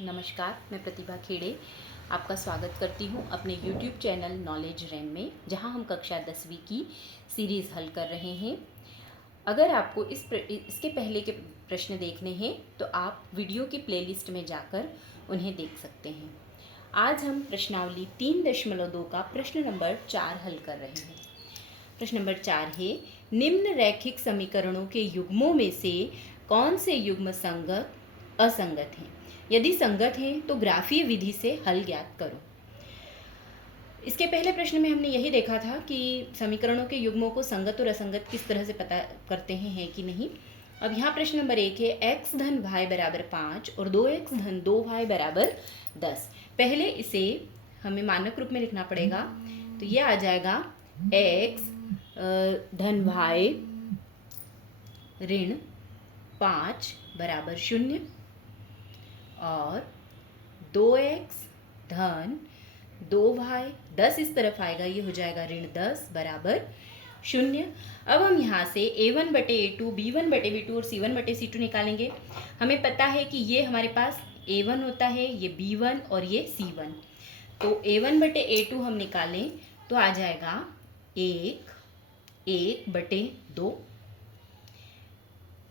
नमस्कार, मैं प्रतिभा खेड़े आपका स्वागत करती हूँ अपने YouTube चैनल नॉलेज रैम में, जहाँ हम कक्षा 10वीं की सीरीज़ हल कर रहे हैं। अगर आपको इसके पहले के प्रश्न देखने हैं तो आप वीडियो की प्लेलिस्ट में जाकर उन्हें देख सकते हैं। आज हम प्रश्नावली 3.2 का प्रश्न नंबर 4 हल कर रहे हैं। प्रश्न नंबर 4 है, निम्न रैखिक समीकरणों के युग्मों में से कौन से युग्म संगत असंगत हैं? यदि संगत हैं तो ग्राफीय विधि से हल ज्ञात करो। इसके पहले प्रश्न में हमने यही देखा था कि समीकरणों के युग्मों को संगत और असंगत किस तरह से पता करते हैं है कि नहीं। अब यहाँ प्रश्न नंबर 1 है, x धन y बराबर 5 और 2x धन 2y बराबर 10। पहले इसे हमें मानक रूप में लिखना पड़ेगा, तो ये आ जाएगा x धन y ऋण 5 बराबर 0 और 2x धन 2y 10 इस तरफ आएगा, ये हो जाएगा ऋण 10 बराबर 0। अब हम यहाँ से a1 बटे a2, b1 बटे b2 और c1 बटे c2 निकालेंगे। हमें पता है कि ये हमारे पास a1 होता है, ये b1 और ये c1। तो a1 बटे a2 हम निकालें तो आ जाएगा 1 बटे 2।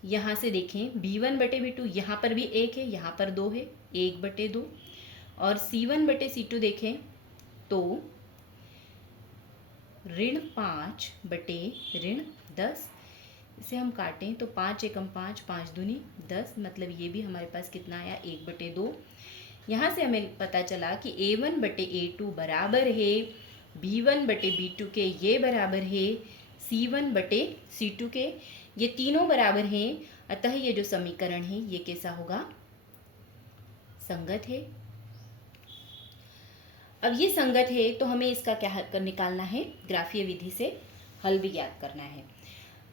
यहाँ से देखें b1 बटे b2, यहाँ पर भी 1 है, यहाँ पर 2 है, 1 बटे 2। और c1 बटे c2 देखें तो ऋण 5 बटे ऋण 10। इसे हम काटें तो 5 एकम 5, 5 दूनी 10, मतलब ये भी हमारे पास कितना आया 1 बटे 2। यहाँ से हमें पता चला कि a1 बटे a2 बराबर है b1 बटे b2 के, ये बराबर है c1 बटे c2 के, ये तीनों बराबर हैं। अतः ये जो समीकरण है ये कैसा होगा? संगत है। अब ये संगत है तो हमें इसका क्या निकालना है? ग्राफीय विधि से हल भी ज्ञात करना है।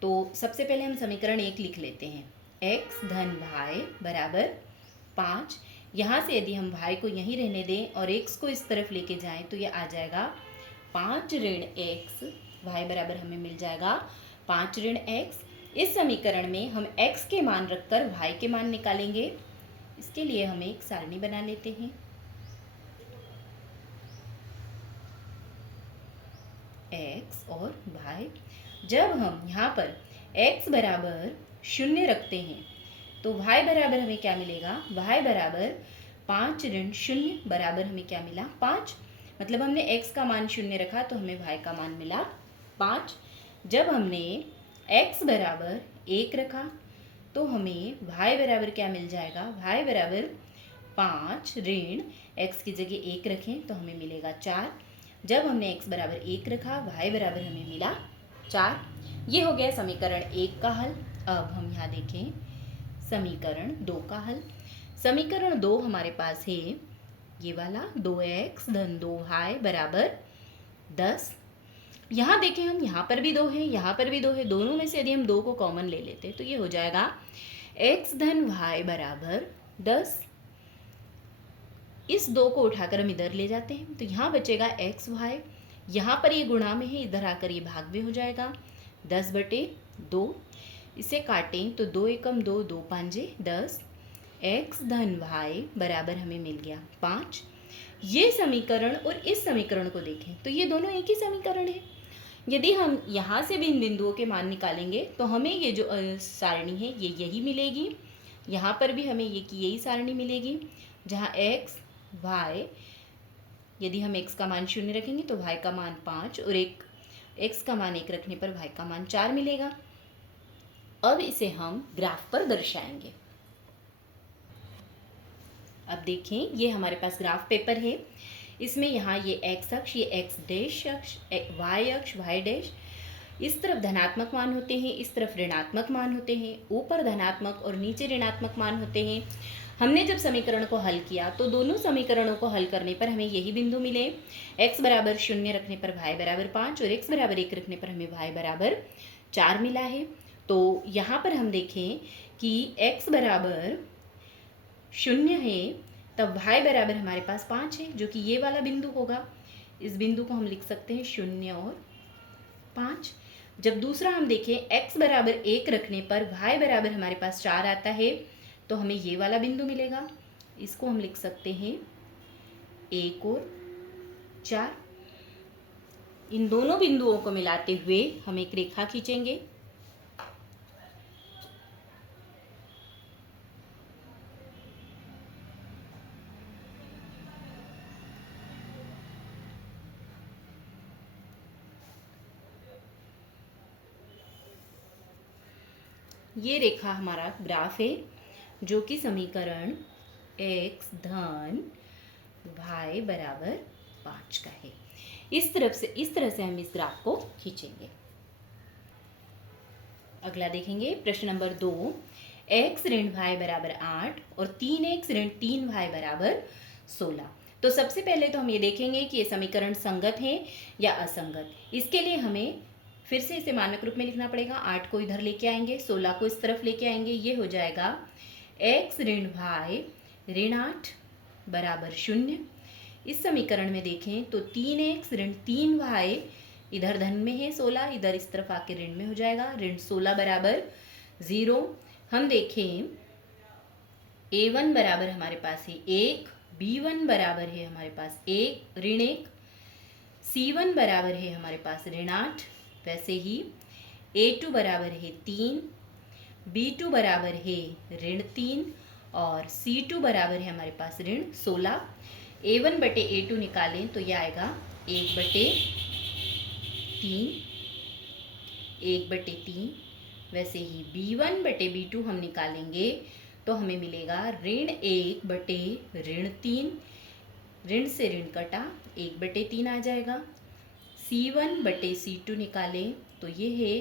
तो सबसे पहले हम समीकरण 1 लिख लेते हैं, x धन y बराबर 5। यहाँ से यदि हम y को यहीं रहने दें और x को इस तरफ लेके जाएं तो ये आ जाएगा 5 ऋण x, y बराबर हमें मिल जाएगा 5 ऋण x। इस समीकरण में हम x के मान रखकर y के मान निकालेंगे। इसके लिए हम एक सारणी बना लेते हैं। x और y, जब हम यहाँ पर x बराबर 0 रखते हैं तो y बराबर हमें क्या मिलेगा? y बराबर 5 ऋण 0 बराबर हमें क्या मिला? 5। मतलब हमने x का मान 0 रखा तो हमें y का मान मिला 5। जब हमने x बराबर 1 रखा तो हमें y बराबर क्या मिल जाएगा? y बराबर 5 ऋण x की जगह 1 रखें तो हमें मिलेगा 4। जब हमने x बराबर 1 रखा, y बराबर हमें मिला 4। ये हो गया समीकरण 1 का हल। अब हम यहाँ देखें समीकरण 2 का हल। समीकरण 2 हमारे पास है ये वाला, 2x धन 2y बराबर 10। यहाँ देखें हम, यहाँ पर भी 2 है, यहाँ पर भी 2 है, दोनों में से यदि हम 2 को कॉमन ले लेते हैं तो ये हो जाएगा x धन y बराबर 10। इस 2 को उठाकर हम इधर ले जाते हैं तो यहाँ बचेगा x y, यहाँ पर ये गुणा में है, इधर आकर ये भाग में हो जाएगा 10 बटे 2। इसे काटें तो 2 एकम 2, 2 पांजे 10, x धन y बराबर हमें मिल गया 5। ये समीकरण और इस समीकरण को देखें तो ये दोनों एक ही समीकरण है। यदि हम यहाँ से भी इन बिंदुओं के मान निकालेंगे तो हमें ये जो सारणी है ये यही मिलेगी। यहाँ पर भी हमें ये की यही सारणी मिलेगी, जहाँ x y, यदि हम x का मान 0 रखेंगे तो y का मान 5 और x का मान 1 रखने पर y का मान 4 मिलेगा। अब इसे हम ग्राफ पर दर्शाएंगे। अब देखें ये हमारे पास ग्राफ पेपर है। इसमें यहाँ ये x अक्ष, ये x डैश अक्ष, y अक्ष y डैश, इस तरफ धनात्मक मान होते हैं, इस तरफ ऋणात्मक मान होते हैं, ऊपर धनात्मक और नीचे ऋणात्मक मान होते हैं। हमने जब समीकरण को हल किया तो दोनों समीकरणों को हल करने पर हमें यही बिंदु मिले। x बराबर 0 रखने पर y बराबर 5 और x बराबर 1 रखने पर हमें y बराबर 4 मिला है। तो यहाँ पर हम देखें कि x बराबर 0 है तब y बराबर हमारे पास 5 है, जो कि ये वाला बिंदु होगा। इस बिंदु को हम लिख सकते हैं 0 और 5। जब दूसरा हम देखें x बराबर 1 रखने पर y बराबर हमारे पास 4 आता है तो हमें ये वाला बिंदु मिलेगा। इसको हम लिख सकते हैं 1 और 4। इन दोनों बिंदुओं को मिलाते हुए हम एक रेखा खींचेंगे। ये रेखा हमारा ग्राफ है जो कि समीकरण x धन y बराबर 5 का है। इस तरह से हम इस ग्राफ को खींचेंगे। अगला देखेंगे प्रश्न नंबर 2, x ऋण y बराबर 8 और 3x ऋण 3y बराबर 16। तो सबसे पहले तो हम ये देखेंगे कि ये समीकरण संगत हैं या असंगत। इसके लिए हमें फिर से इसे मानक रूप में लिखना पड़ेगा। 8 को इधर लेके आएंगे, 16 को इस तरफ लेके आएंगे। ये हो जाएगा x ऋण y ऋण 8 बराबर 0। इस समीकरण में देखें तो 3x ऋण 3y इधर धन में है, 16 इधर इस तरफ आके ऋण में हो जाएगा, ऋण 16 बराबर 0। हम देखें a1 बराबर हमारे पास है 1, b1 बराबर है हमारे पास 1 ऋण 1, c1 बराबर है हमारे पास ऋण 8। वैसे ही a2 बराबर है 3, b2 बराबर है ऋण 3 और c2 बराबर है हमारे पास ऋण 16। a1 बटे a2 निकालें तो यह आएगा 1 बटे 3। वैसे ही b1 बटे b2 हम निकालेंगे तो हमें मिलेगा ऋण 1 बटे ऋण 3, ऋण से ऋण कटा 1 बटे 3 आ जाएगा। c1 बटे c2 निकालें तो ये है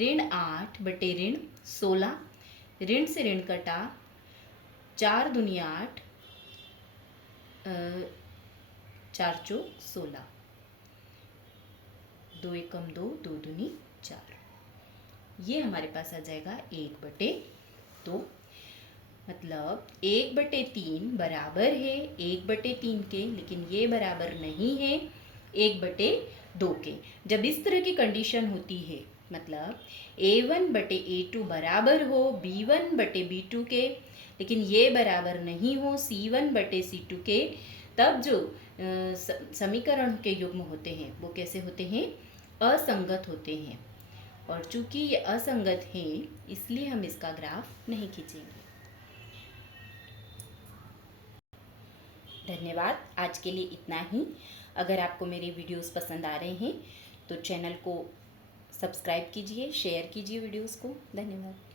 ऋण 8 बटे ऋण 16, ऋण से ऋण कटा 4 दूनी 8, 4 चौक 16, 2 एकम 2, 2 दूनी 4। ये हमारे पास आ जाएगा 1 बटे 2। मतलब 1 बटे 3 बराबर है 1 बटे 3 के, लेकिन ये बराबर नहीं है 1 बटे 2 के। जब इस तरह की कंडीशन होती है, मतलब a1 बटे a2 बराबर हो b1 बटे b2 के, लेकिन ये बराबर नहीं हो c1 बटे c2 के, तब जो समीकरण के युग्म होते हैं वो कैसे होते हैं? असंगत होते हैं। और चूंकि ये असंगत हैं इसलिए हम इसका ग्राफ नहीं खींचेंगे। धन्यवाद। आज के लिए इतना ही। अगर आपको मेरे वीडियोस पसंद आ रहे हैं तो चैनल को सब्सक्राइब कीजिए, शेयर कीजिए वीडियोस को। धन्यवाद।